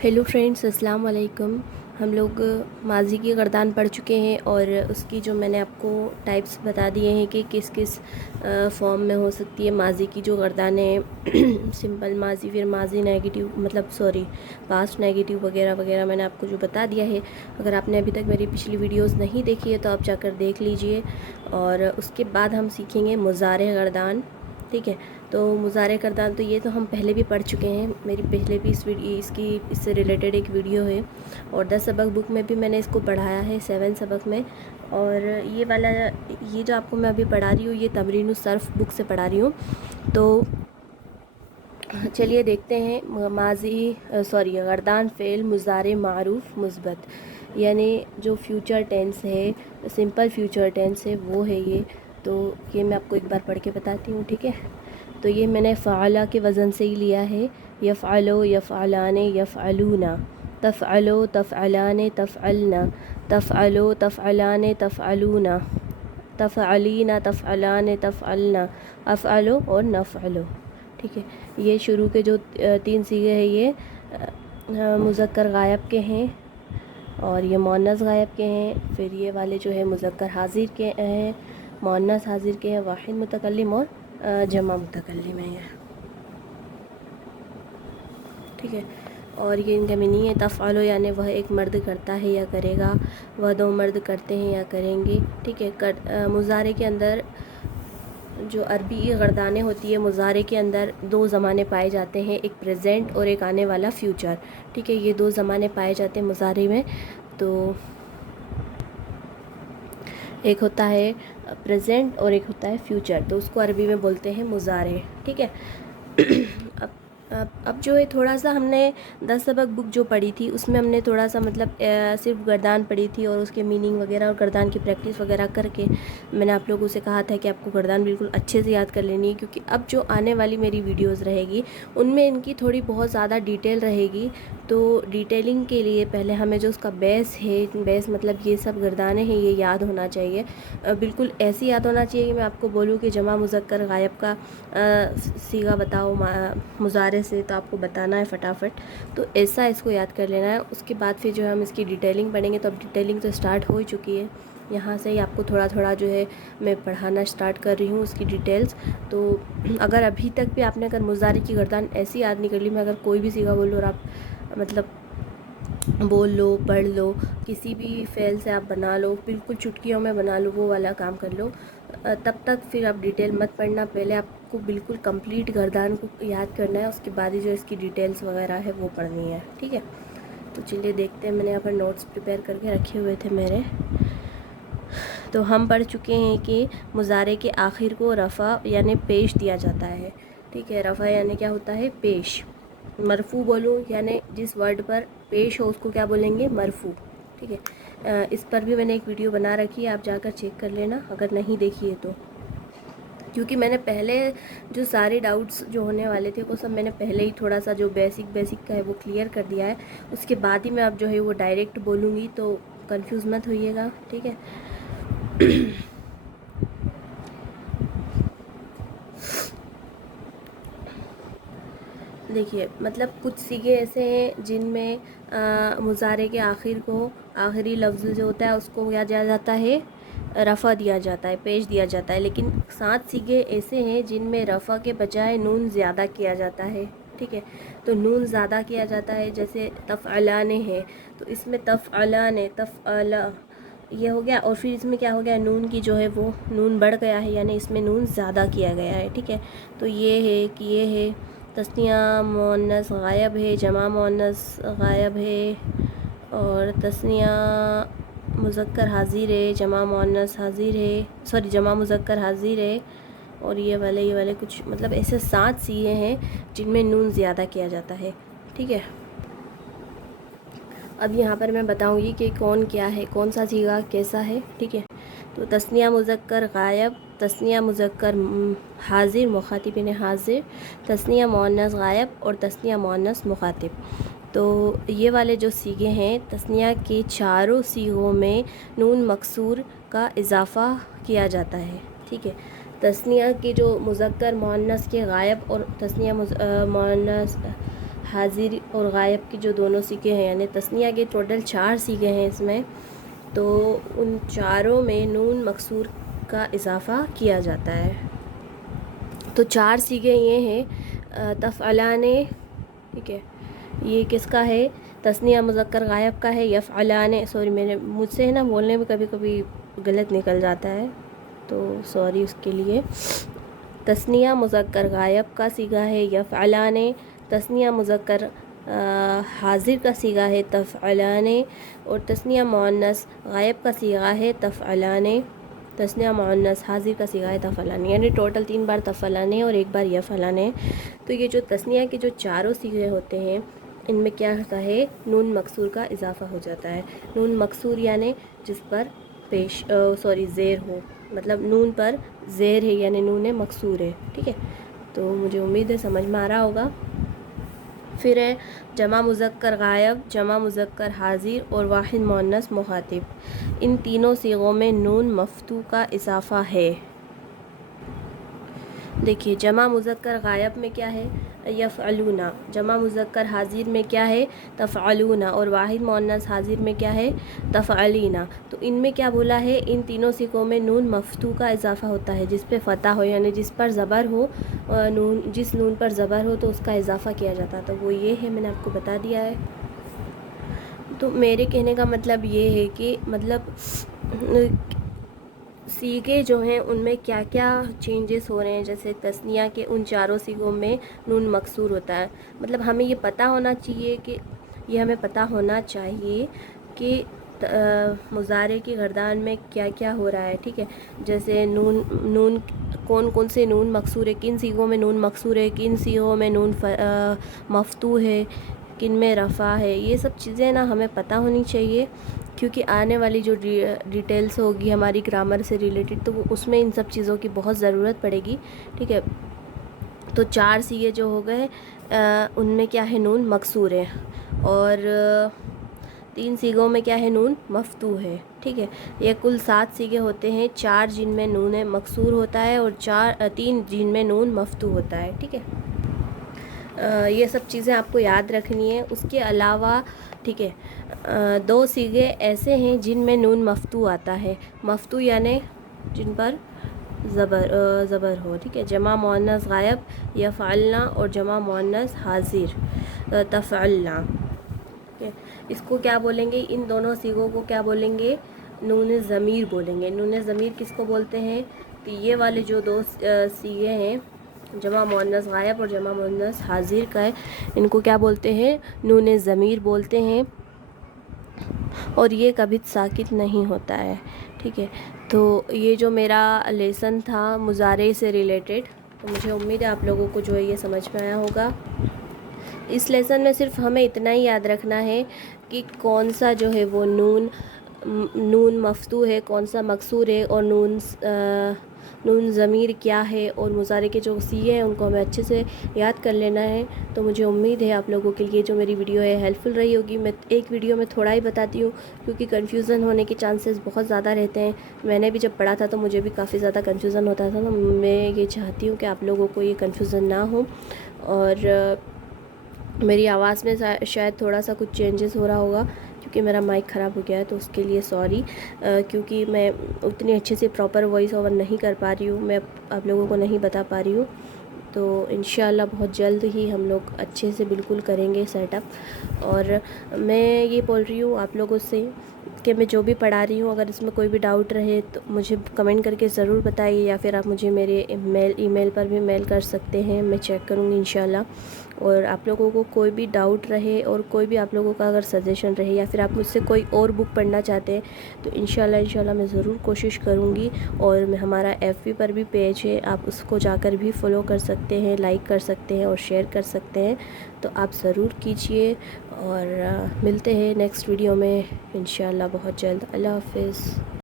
Hello friends, अस्सलाम वालेकुम। हम लोग माज़ी की गर्दान पढ़ चुके हैं और उसकी जो मैंने आपको टाइप्स बता दिए हैं कि किस किस फॉर्म में हो सकती है माज़ी की जो गर्दान है। सिंपल माज़ी, फिर माज़ी नेगेटिव, मतलब सॉरी पास्ट नेगेटिव वगैरह वगैरह मैंने आपको जो बता दिया है। अगर आपने अभी तक मेरी पिछली वीडियोस नहीं देखी है तो आप जाकर देख लीजिए। और उसके बाद हम सीखेंगे मुज़ारे गर्दान। ठीक है, तो मुज़ारे गर्दान तो ये तो हम पहले भी पढ़ चुके हैं। मेरी पहले भी इससे रिलेटेड एक वीडियो है और 10 सबक बुक में भी मैंने इसको पढ़ाया है, 7 सबक में। और ये जो आपको मैं अभी पढ़ा रही हूँ ये तमरीन सर्फ बुक से पढ़ा रही हूँ। तो चलिए देखते हैं। गर्दान फ़ेल मुज़ारे मारूफ मुस्बत, यानी जो फ्यूचर टेंस है, सिंपल फ्यूचर टेंस है वो है ये। तो ये मैं आपको एक बार पढ़ के बताती हूँ, ठीक है। तो ये मैंने फ़अला के वज़न से ही लिया है। यफ़अलो यफ़अलाने यफ़अलूना, तफ़अलो तफ़अलाने तफ़अलना, तफ़अलो तफ़अलाने तफ़अलूना, तफ़अलीना तफ़अलाने तफ़अलना, अफ़अलो और नफ़अलो। ठीक है, ये शुरू के जो 3 सीगे हैं ये मुज़क्कर गायब के हैं और ये मुअन्नस गायब के हैं। फिर ये वाले जो है मुज़क्कर हाज़िर के हैं, मुअन्नस हाज़िर के हैं, वाहिद मुतकल्लिम और जमा मुतकल्लिम है ये। ठीक है, और ये इनका मीनिंग है तफ़अलो यानी वह एक मर्द करता है या करेगा, वह 2 मर्द करते हैं या करेंगे। ठीक है, मुज़ारे के अंदर जो अरबी गर्दानें होती है, मुज़ारे के अंदर 2 ज़माने पाए जाते हैं, एक प्रेजेंट और एक आने वाला फ्यूचर। ठीक है, ये 2 ज़माने पाए जाते हैं मुज़ारे में। तो एक होता है प्रेजेंट और एक होता है फ्यूचर, तो उसको अरबी में बोलते हैं मुज़ारे। ठीक है। अब जो है थोड़ा सा हमने 10 सबक बुक जो पढ़ी थी उसमें हमने थोड़ा सा मतलब सिर्फ गर्दान पढ़ी थी और उसके मीनिंग वगैरह और गर्दान की प्रैक्टिस वगैरह करके मैंने आप लोगों से कहा था कि आपको गर्दान बिल्कुल अच्छे से याद कर लेनी है, क्योंकि अब जो आने वाली मेरी वीडियोस रहेगी उनमें इनकी थोड़ी बहुत ज़्यादा डिटेल रहेगी। तो डिटेलिंग के लिए पहले हमें जो उसका बेस है, बेस मतलब ये सब गर्दाने हैं, ये याद होना चाहिए। बिल्कुल ऐसे याद होना चाहिए कि मैं आपको बोलूँ कि जमा मुज़क्कर गायब का सीगा बताओ मुज़ारे से, तो आपको बताना है फटाफट। तो ऐसा इसको याद कर लेना है। उसके बाद फिर जो है हम इसकी डिटेलिंग पढ़ेंगे। तो अब डिटेलिंग तो स्टार्ट हो चुकी है, यहाँ से ही आपको थोड़ा थोड़ा जो है मैं पढ़ाना स्टार्ट कर रही हूँ उसकी डिटेल्स। तो अगर अभी तक भी आपने अगर मुज़ारे की गर्दान ऐसी याद नहीं कर ली, मैं अगर कोई भी सीगा बोलूँ और आप मतलब बोल लो, पढ़ लो, किसी भी फ़ेल से आप बना लो, बिल्कुल चुटकियों में बना लो, वो वाला काम कर लो, तब तक फिर आप डिटेल मत पढ़ना। पहले आपको बिल्कुल कंप्लीट गर्दान को याद करना है, उसके बाद ही जो इसकी डिटेल्स वगैरह है वो पढ़नी है। ठीक है, तो चलिए देखते हैं। मैंने यहाँ पर नोट्स प्रिपेयर करके रखे हुए थे मेरे। तो हम पढ़ चुके हैं कि मुज़ारे के आखिर को रफ़ा यानी पेश दिया जाता है। ठीक है, रफ़ा यानी क्या होता है? पेश। मरफ़ू बोलूँ यानी जिस वर्ड पर पेश हो उसको क्या बोलेंगे? मरफ़ू। ठीक है, इस पर भी मैंने एक वीडियो बना रखी है, आप जाकर चेक कर लेना अगर नहीं देखी है तो। क्योंकि मैंने पहले जो सारे डाउट्स जो होने वाले थे वो सब मैंने पहले ही थोड़ा सा जो बेसिक का है वो क्लियर कर दिया है। उसके बाद ही मैं अब जो है वो डायरेक्ट बोलूँगी, तो कंफ्यूज मत होइएगा। ठीक है। देखिए, मतलब कुछ सीगे ऐसे हैं जिनमें मुज़ारे के आखिर को, आखिरी लफ्ज़ जो होता है उसको क्या दिया जाता है? रफ़ा दिया जाता है, पेश दिया जाता है। लेकिन 7 सीगे ऐसे हैं जिनमें रफ़ा के बजाय नून ज़्यादा किया जाता है। ठीक है, तो नून ज़्यादा किया जाता है। जैसे तफ़अलाने है, तो इसमें तफ़अलाने, तफ़अला ये हो गया, और फिर इसमें क्या हो गया? नून की जो है वो नून बढ़ गया है, यानी इसमें नून ज़्यादा किया गया है। ठीक है, तो ये है कि ये है तस्निया मुअन्नस गायब है, जमा मुअन्नस गायब है, और तस्निया मुज़क्कर हाज़िर है, जमा मुअन्नस हाज़िर है, सॉरी जमा मुज़क्कर हाज़िर है। और ये वाले कुछ मतलब ऐसे 7 सीगे हैं जिनमें नून ज़्यादा किया जाता है। ठीक है, अब यहाँ पर मैं बताऊँगी कि कौन क्या है, कौन सा सीगा कैसा है। ठीक है, तो तस्निया मुज़क्कर गायब, तस्निया मुज़क्कर हाज़िर मुखातिबिन हाज़िर, तस्निया मुअन्नस गायब और तस्निया मुअन्नस मुखातिब। तो ये वाले जो सीगे हैं, तस्निया के चारों सीगों में नून मकसूर का इजाफ़ा किया जाता है। ठीक है, तस्निया के जो मुज़क्कर मुअन्नस के गायब और तस्निया मुअन्नस حاضر اور غائب کی جو دونوں سیغے ہیں، یعنی تثنیہ کے ٹوٹل 4 سیغے ہیں اس میں، تو ان چاروں میں نون مکسور کا اضافہ کیا جاتا ہے۔ تو 4 سیغے یہ ہیں تفعلان، ٹھیک ہے، یہ کس کا ہے؟ تثنیہ مذکر غائب کا ہے، یفعلان، سوری میرے مجھ سے ہے نا بولنے میں کبھی کبھی غلط نکل جاتا ہے تو سوری اس کے لیے۔ تثنیہ مذکر غائب کا صیغہ ہے یفعلان، تثنیہ مذکر حاضر کا صیغہ ہے تفعلان، اور تثنیہ مؤنث غائب کا صیغہ ہے تفعلان، تثنیہ مؤنث حاضر کا صیغہ ہے تفعلان، یعنی ٹوٹل 3 بار تفعلان اور 1 بار یفعلان۔ تو یہ جو تثنیہ کے جو چاروں صیغے ہوتے ہیں ان میں کیا ہوتا ہے؟ نون مکسور کا اضافہ ہو جاتا ہے۔ نون مکسور یعنی جس پر زیر ہو، مطلب نون پر زیر ہے یعنی نون مکسور ہے، ٹھیک ہے۔ تو مجھے امید ہے سمجھ میں آ رہا ہوگا۔ پھر ہے جمع مذکر غائب، جمع مذکر حاضر اور واحد مؤنث مخاطب، ان تینوں صیغوں میں نون مفتوح کا اضافہ ہے۔ دیکھیے جمع مذکر غائب میں کیا ہے؟ یفعلون، جمع مذکر حاضر میں کیا ہے؟ تفعلون، اور واحد مؤنث حاضر میں کیا ہے؟ تفعلین۔ تو ان میں کیا بولا ہے؟ ان تینوں صیغوں میں نون مفتوح کا اضافہ ہوتا ہے، جس پہ فتح ہو یعنی جس پر زبر ہو، جس نون پر زبر ہو تو اس کا اضافہ کیا جاتا ہے، تو وہ یہ ہے، میں نے آپ کو بتا دیا ہے۔ تو میرے کہنے کا مطلب یہ ہے کہ مطلب صیغے جو ہیں ان میں کیا کیا چینجز ہو رہے ہیں، جیسے تثنیہ کے ان چاروں صیغوں میں نون مکسور ہوتا ہے، مطلب ہمیں یہ پتہ ہونا چاہیے کہ مضارع کی گردان میں کیا کیا ہو رہا ہے، ٹھیک ہے۔ جیسے نون کون سے نون مکسور ہے، کن صیغوں میں نون مکسور ہے، کن صیغوں میں نون مفتوح ہے، کن میں رفع ہے، یہ سب چیزیں نا ہمیں پتہ ہونی چاہیے، کیونکہ آنے والی جو ڈیٹیلز ہوگی ہماری گرامر سے ریلیٹڈ تو اس میں ان سب چیزوں کی بہت ضرورت پڑے گی، ٹھیک ہے۔ تو 4 صیغے جو ہو گئے ان میں کیا ہے؟ نون مکسور ہے، اور 3 صیغوں میں کیا ہے؟ نون مفتوح ہے، ٹھیک ہے۔ یہ کل 7 صیغے ہوتے ہیں، 4 جن میں نون مکسور ہوتا ہے اور 3 جن میں نون مفتوح ہوتا ہے، ٹھیک ہے۔ یہ سب چیزیں آپ کو یاد رکھنی ہے۔ اس کے علاوہ ٹھیک ہے 2 صیغے ایسے ہیں جن میں نون مفتوح آتا ہے، مفتوح یعنی جن پر زبر ہو، ٹھیک ہے۔ جمع مؤنث غائب یفعلنا اور جمع مؤنث حاضر تفعلنا، ٹھیک ہے۔ اس کو کیا بولیں گے؟ ان دونوں صیغوں کو کیا بولیں گے؟ نون ضمیر بولیں گے۔ نون ضمیر کس کو بولتے ہیں؟ کہ یہ والے جو 2 صیغے ہیں جمع مؤنث غائب اور جمع مؤنث حاضر کا ہے، ان کو کیا بولتے ہیں؟ نون ضمیر بولتے ہیں، اور یہ کبھی ساکت نہیں ہوتا ہے، ٹھیک ہے۔ تو یہ جو میرا لیسن تھا مضارع سے ریلیٹڈ، تو مجھے امید ہے آپ لوگوں کو جو ہے یہ سمجھ میں آیا ہوگا۔ اس لیسن میں صرف ہمیں اتنا ہی یاد رکھنا ہے کہ کون سا جو ہے وہ نون مفتوح ہے، کون سا مکسور ہے، اور نون ضمیر کیا ہے، اور مضارع کے جو صیغے ہیں ان کو ہمیں اچھے سے یاد کر لینا ہے۔ تو مجھے امید ہے آپ لوگوں کے لیے جو میری ویڈیو ہے ہیلپ فل رہی ہوگی۔ میں ایک ویڈیو میں تھوڑا ہی بتاتی ہوں کیونکہ کنفیوژن ہونے کے چانسز بہت زیادہ رہتے ہیں۔ میں نے بھی جب پڑھا تھا تو مجھے بھی کافی زیادہ کنفیوژن ہوتا تھا، تو میں یہ چاہتی ہوں کہ آپ لوگوں کو یہ کنفیوژن نہ ہو، اور میری آواز میں شاید تھوڑا سا کچھ چینجز ہو رہا ہوگا کیونکہ میرا مائک خراب ہو گیا ہے، تو اس کے لیے سوری، کیونکہ میں اتنی اچھے سے پراپر وائس اوور نہیں کر پا رہی ہوں، میں آپ لوگوں کو نہیں بتا پا رہی ہوں۔ تو انشاءاللہ بہت جلد ہی ہم لوگ اچھے سے بالکل کریں گے سیٹ اپ۔ اور میں یہ بول رہی ہوں آپ لوگوں سے کہ میں جو بھی پڑھا رہی ہوں، اگر اس میں کوئی بھی ڈاؤٹ رہے تو مجھے کمنٹ کر کے ضرور بتائیے، یا پھر آپ مجھے میرے ای میل پر بھی میل کر سکتے ہیں، میں چیک کروں گی انشاءاللہ۔ اور آپ لوگوں کو کوئی بھی ڈاؤٹ رہے، اور کوئی بھی آپ لوگوں کا اگر سجیشن رہے، یا پھر آپ مجھ سے کوئی اور بک پڑھنا چاہتے ہیں تو انشاءاللہ میں ضرور کوشش کروں گی۔ اور ہمارا FB پر بھی پیج ہے، آپ اس کو جا کر بھی فالو کر سکتے ہیں، لائک کر سکتے ہیں اور شیئر کر سکتے ہیں، تو آپ ضرور کیجئے۔ اور ملتے ہیں نیکسٹ ویڈیو میں انشاءاللہ بہت جلد۔ اللہ حافظ۔